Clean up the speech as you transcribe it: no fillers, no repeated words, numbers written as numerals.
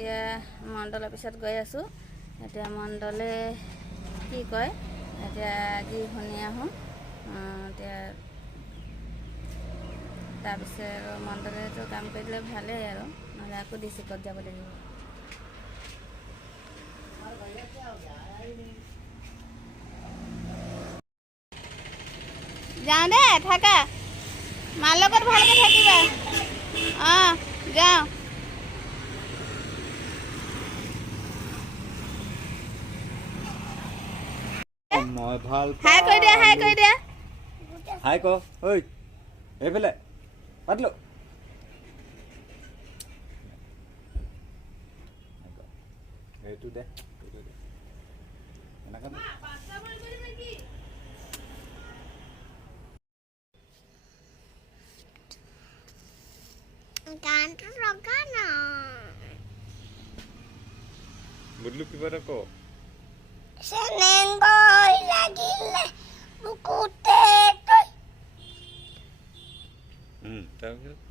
এতিয়া মণ্ডলৰ পিছত গৈ আছোঁ এতিয়া মণ্ডলে কি কয় এতিয়া আজি শুনি আহোঁ এতিয়া তাৰপিছত আৰু মণ্ডলেতো কাম কৰিলে ভালেই আৰু নহ'লে আকৌ ডিষ্ট্ৰিক্টত যাব লাগিব যাওঁ দে থাকা মাৰ লগত ভালকৈ থাকিবা অঁ যাওঁ মই ভাল হাই কৰি দিয়া হাই ক ঐ এইফালে পাতিলো এইটো দে এনেকৈ গানটো লগা না বুদলু কিবা এটা ক চেনেংগৈ লাগিলে বুকুতে তই তাৰপিছত